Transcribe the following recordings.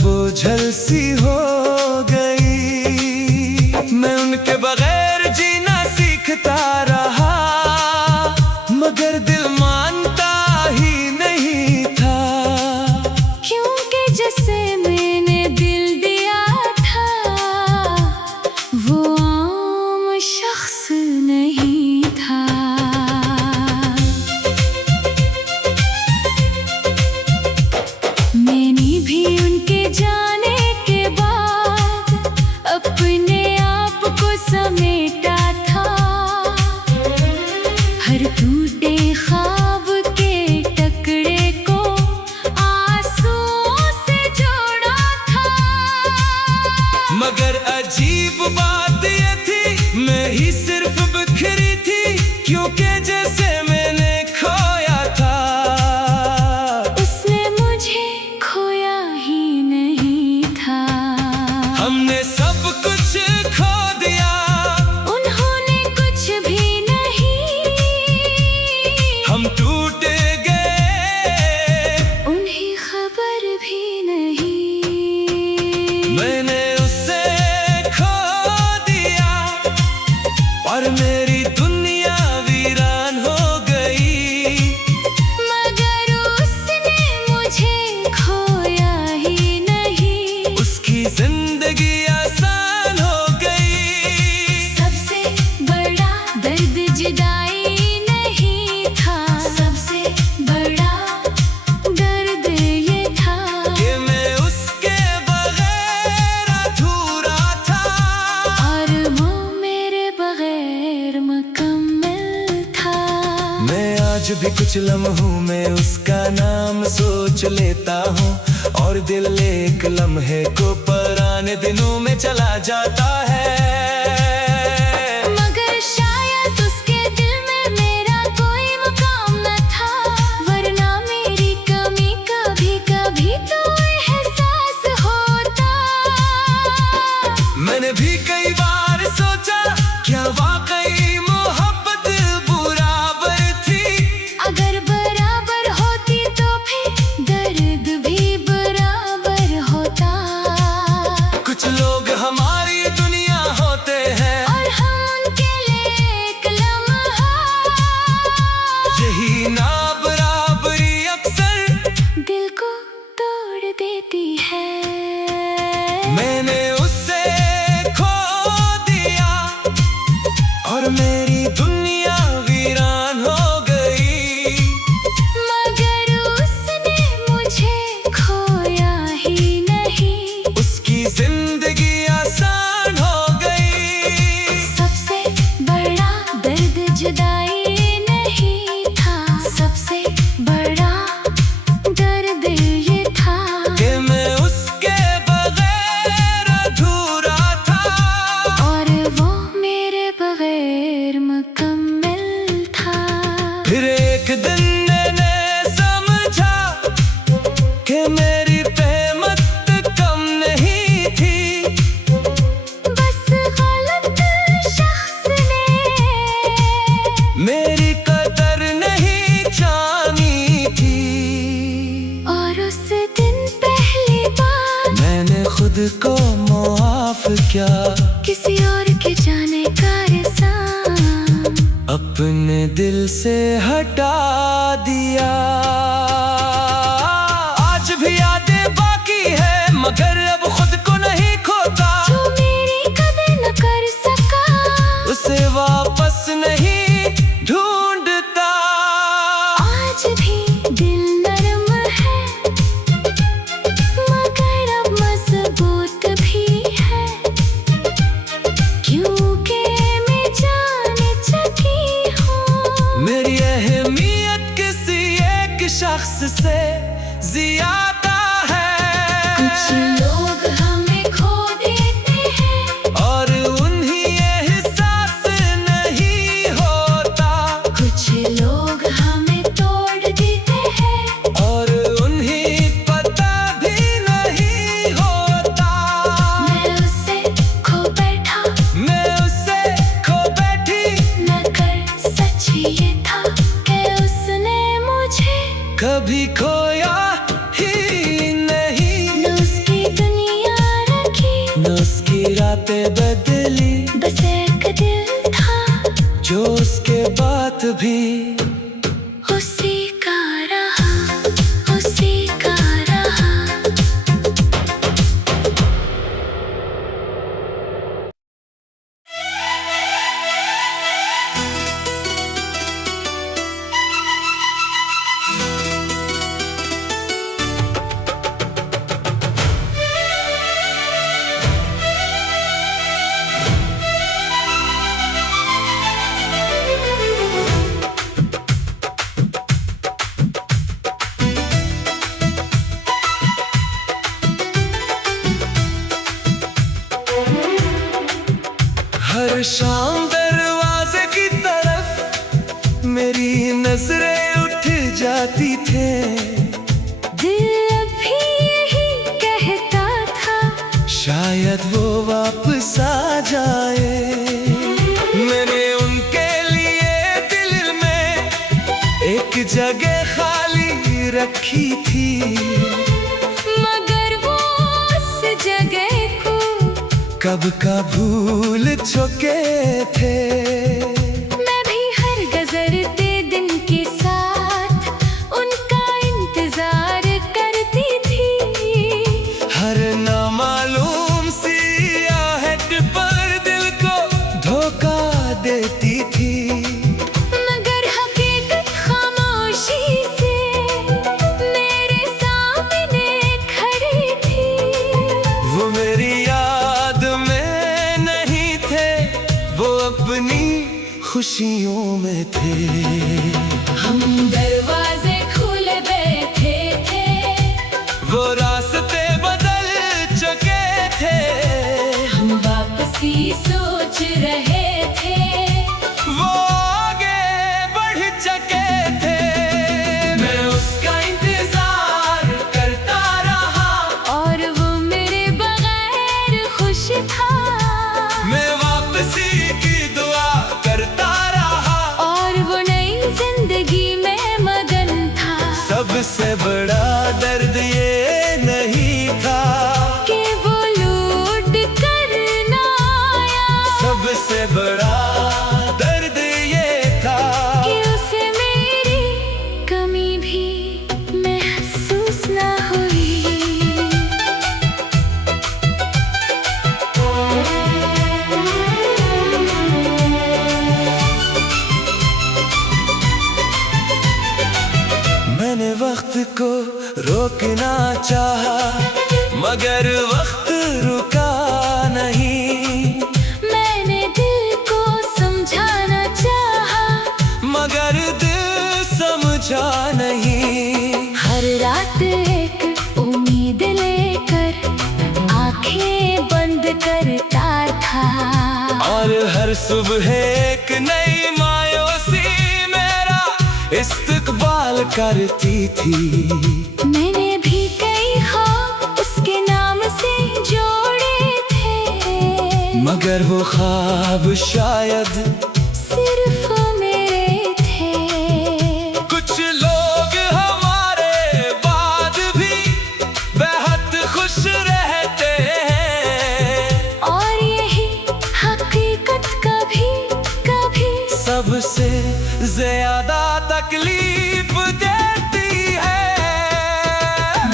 बोझल सी हो गई। मैं उनके बगैर जीना सीखता रहा, मगर दिल मानता ही नहीं था। क्योंकि जैसे मैंने दिल दिया था, वो आम शख्स नहीं था। मैंने भी उनके जाने के बाद अपने आप को समेटा था। हर टूटे ख्वाब के टुकड़े को आंसुओं से जोड़ा था। मगर अजीब बात ये थी, मैं ही सिर्फ बिखरी थी, क्योंकि जैसे मैंने खोया था, उसने मुझे खोया ही नहीं था। हमने सब कुछ खो दिया, उन्होंने कुछ भी नहीं। हम टूट गए, उन्हें खबर भी नहीं। मैंने उसे खो दिया और मेरी दुनिया वीरान हो गई। मगर उसने मुझे खोया ही नहीं। उसकी जिंदगी आसान हो गई। सबसे बड़ा दर्द जुदाई नहीं था, सबसे बड़ा दर्द ये था कि मैं उसके बगैर अधूरा था, और वो मेरे बगैर मुकम्मल था। मैं आज भी कुछ लम्हों में उसका नाम सोच लेता हूँ, और दिल एक लम्हे को पुराने दिनों में चला जाता है। मगर शायद उसके दिल में मेरा कोई मुकाम न था, वरना मेरी कमी कभी कभी तो एहसास होता। मैंने भी कई बार सोचा, क्या वाकई मोहब्बत बराबर थी? अगर बराबर होती तो फिर दर्द भी बराबर होता। कुछ लोग हमारी दुनिया होते हैं, और हम उनके लिए एक लम्हा। यही ना बराबरी अक्सर दिल को तोड़ देती है। मैंने उसे खो दिया और मेरी दुनिया वीरान हो गई। मगर उसने मुझे खोया ही नहीं। उसकी जिंदगी आसान हो गई। सबसे बड़ा दर्द जुदाई नहीं था, सबसे बड़ा दर्द ये था कि मैं उसके बगैर अधूरा था, और वो मेरे बगैर मुकम्मल था। फिर एक दिन मैंने समझा कि मेरी प्रेमत कम नहीं थी। बस गलत शख्स ने मेरी कदर नहीं जानी थी। और उस दिन पहली बार मैंने खुद को मुआफ किया, किसी और के जाने का एहसान अपने दिल से हटा दिया। आज भी यादें बाकी है, मगर अब खुद को नहीं खोता। जो मेरी कदर न कर सका, उसे वापस नहीं ढूंढता। आज भी दिल नरम है, मगर अब मजबूत भी है। क्योंकि मैं जान चुकी हूँ मेरी अहमियत किसी एक शख्स से ज्यादा है। कुछ लोग बातें बदली, बस एक दिल था जो उसके बाद भी उसी का रहा, उसी का रहा। हर शाम दरवाजे की तरफ मेरी नजरें उठ जाती थे। दिल अभी यही कहता था, शायद वो वापस आ जाए। मैंने उनके लिए दिल में एक जगह खाली रखी थी, मगर वो उस जगह को कब का भूल चुके थे। मैं भी हर गुजरते दिन के साथ उनका इंतजार करती थी। हर नामालूम सी आहट पर दिल को धोखा देती थी, मगर हकीकत खामोशी से मेरे सामने खड़ी थी। वो मेरी याद में नहीं थे, वो अपनी खुशियों में थे। हम दरवाजे खुले बैठे थे, वो रास्ते बदल चुके थे। हम वापसी सोच रहे थे, वो आगे बढ़ चुके थे। मैं उसका इंतजार करता रहा, और वो मेरे बगैर खुश था। मैं वापसी की दुआ करता रहा, और वो नई जिंदगी में मगन था। सबसे बड़ा दर्द ये नहीं था कि वो लूट कर ना आया, सबसे बड़ा दर्द ये था कि उसे मेरी कमी भी महसूस ना हुई। मैंने वक्त को रोकना चाहा, मगर वक्त रुका नहीं। मैंने दिल को समझाना चाहा, मगर दिल समझा नहीं। हर रात एक उम्मीद लेकर आंखें बंद करता था, और हर सुबह एक नई मायूसी मेरा इस्तकबाल करती थी। मैंने भी कई ख्वाब उसके नाम से जोड़े थे, मगर वो ख्वाब शायद सिर्फ मेरे थे। कुछ लोग हमारे बाद भी बेहद खुश रहते हैं, और यही हकीकत कभी कभी सबसे ज्यादा तकलीफ देती है।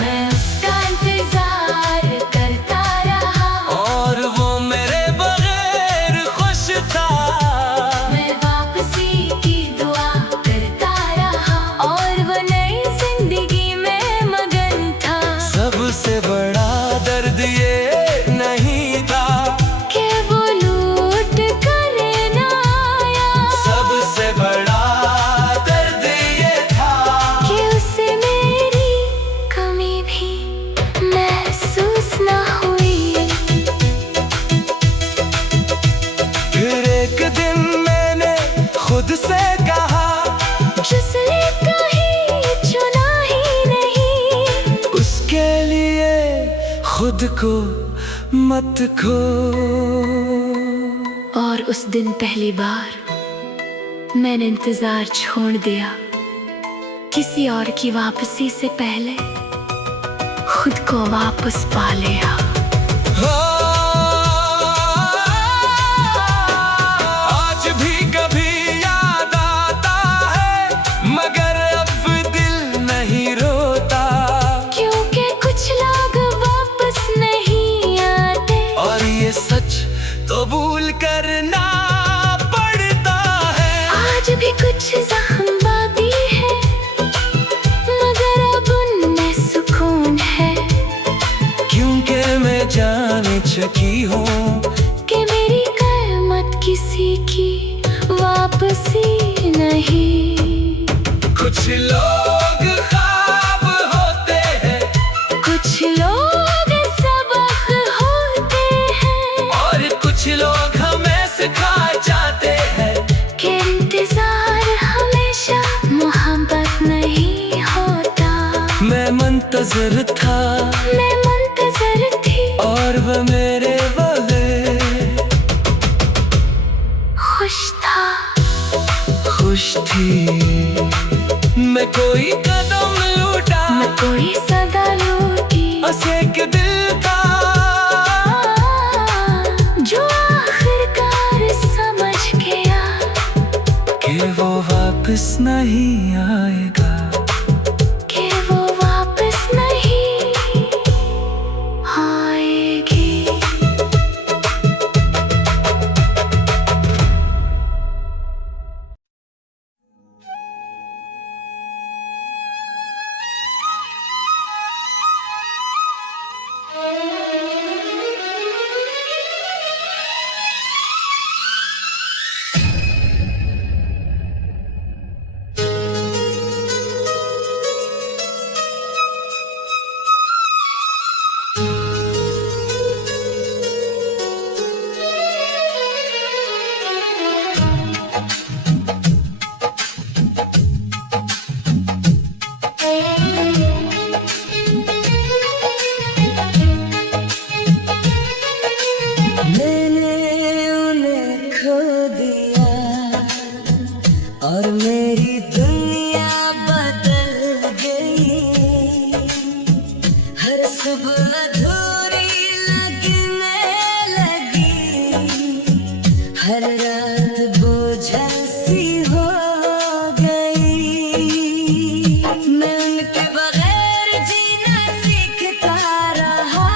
मैं उसका इंतजार करता रहा, और वो मेरे बगैर खुश था। मैं वापसी की दुआ करता रहा, और वो नई जिंदगी में मगन था। सबसे बड़ा दर्द ये नहीं था कि वो लूट कर ना आया, सबसे बड़ा दर्द ये था कि उसे मेरी कमी भी महसूस ना हुई। फिर एक दिन मैंने खुद से कहा, जिसने कहीं चुना ही नहीं, उसके लिए खुद को मत खो। और उस दिन पहली बार मैंने इंतजार छोड़ दिया। किसी और की वापसी से पहले खुद को वापस पा लिया। हाँ, की हूँ कि मेरी कीमत किसी की वापसी नहीं। कुछ लोग ख्वाब होते हैं, कुछ लोग सबक होते हैं, और कुछ लोग हमें सिखा जाते हैं कि इंतजार हमेशा मोहब्बत नहीं होता। मैं मुंतजर था, मैं मुंतजर थी, और वह मेरे बगैर खुश था, खुश थी। मैं कोई कदम लूटा, मैं कोई सदा लूटी, बस एक दिल था जो आखिरकार समझ गया कि वो वापस नहीं आएगा। कि वो वापस नहीं आएगी। मैंने उन्हें खो दिया और मेरी दुनिया बदल गई। हर सुबह अधूरी लगने लगी, हर रात बोझल सी हो गई। मैं उनके बगैर जीना सीखता रहा,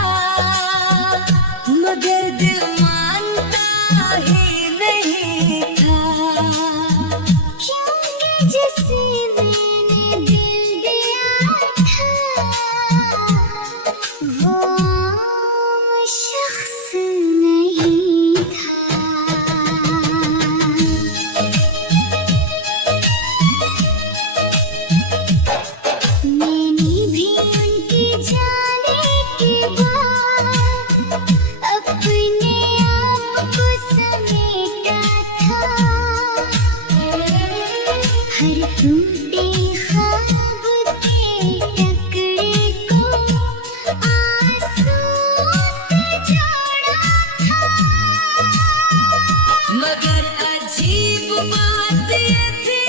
मगर दिल मानता ही नहीं था। क्योंकि जिसे मैंने दिल दिया था वो आम शख्स नहीं था। मैंने भी उनके जाने के बाद अपने आप को समेटा था। हर टूटे ख्वाब के टुकड़े को आंसू से जोड़ा था। मगर अजीब बात ये थी,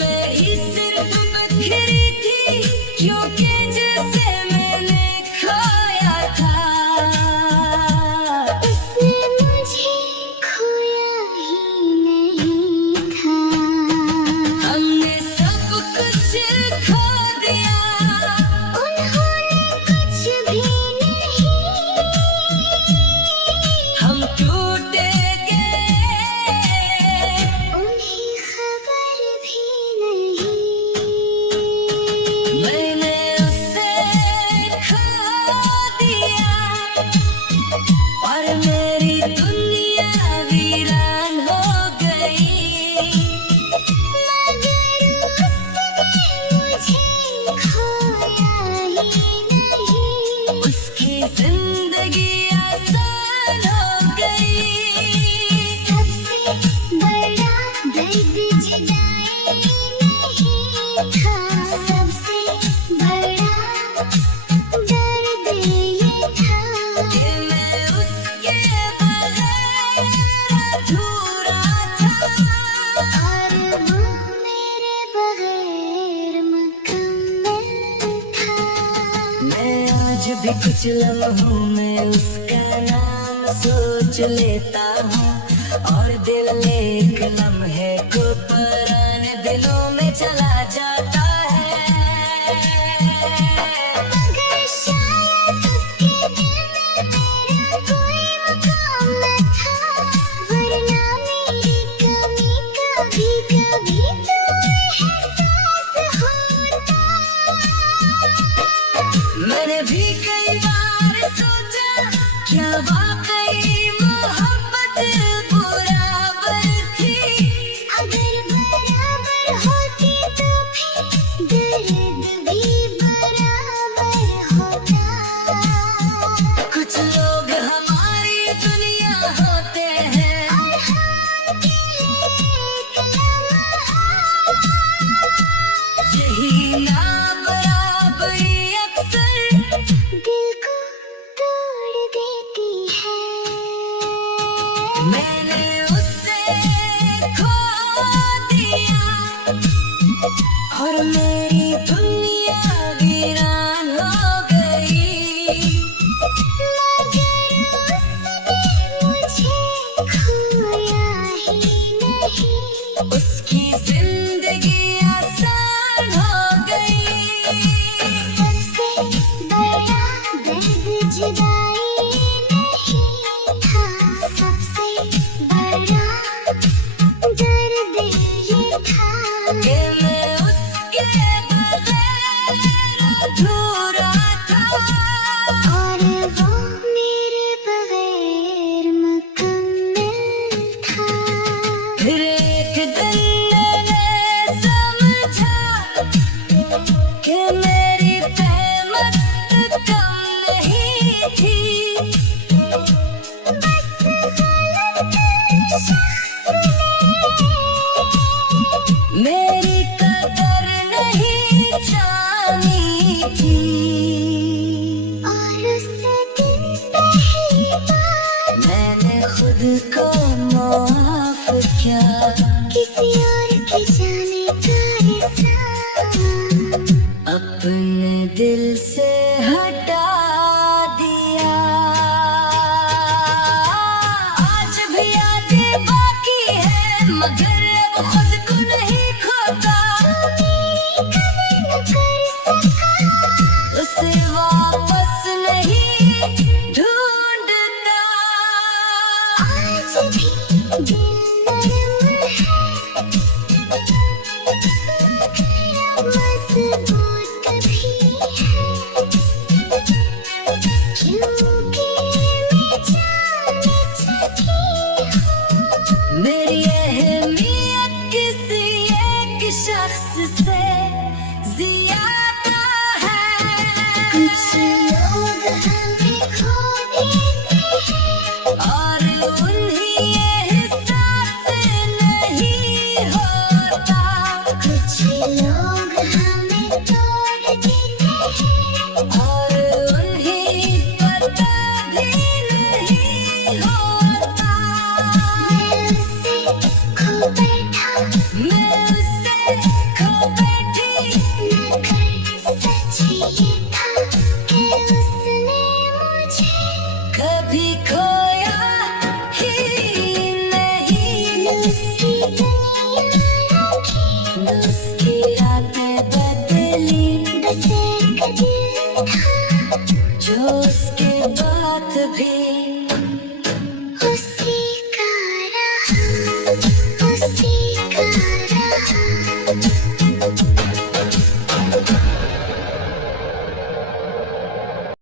मैं ही सिर्फ बिखरी थी, क्योंकि जैसे मैंने खोया था उसने मुझे खोया ही नहीं था। हमने सब कुछ खो दिया, उन्होंने कुछ भी नहीं। हम टूटे गए, उन्हें खबर भी नहीं। मैंने उसे खो दिया और मेरी दुनिया वीरान हो गई। मगर उसने मुझे खोया ही नहीं। उसकी जिंदगी आसान हो गई। सबसे बड़ा दर्द जुदाई नहीं था। सबसे बड़ा दर्द ये था कि मैं उसके बगैर अधूरा था और वो मेरे बगैर मुकम्मल था। मैं आज भी कुछ लम्हों में उसका नाम सोच लेता हूँ, और दिल एक लम्हे को पुराने दिलों में चला जाता है। मगर शायद उसके दिल में मेरा कोई मुकाम न था, वरना मेरी कमी कभी कभी तो एहसास होता। मैंने भी कई बार सोचा क्या वाकई मोहब्बत बराबर थी? अगर बराबर होती तो फिर दर्द भी बराबर होता। कुछ लोग हमारी दुनिया होते हैं, और हम एक लम्हा, यही ना बराबरी अक्सर दिल को तोड़ देती है। मैंने उससे खो दिया और मेरी दुनिया वीरान हो गई। मगर उसने मुझे खोया ही नहीं। उसकी जिंदगी आसान हो गई। सबसे बड़ा दर्द जुदाई नहीं था, सबसे बड़ा दर्द ये था कि मैं उसके बगैर अधूरा था और वो मेरे बगैर मुकम्मल था। फिर एक दिन मैंने समझा कि मेरी रहमत कम नहीं थी। बस गलत शख्स ने मेरी कदर नहीं जानी थी। और उस दिन पहली बार मैंने खुद को माफ किया। किसी और के जाने का एहसास अपने दिल से हटा दिया। आज भी यादें बाकी है मगर अब खुद को नहीं खोता। कभी न कर सका, उसे वापस नहीं ढूंढता। आज भी दिल नरम है मगर मजबूत भी है, क्योंकि मैं जान चुकी हूँ मेरी अहमियत किसी एक शख्स से ज्यादा है। कुछ लोग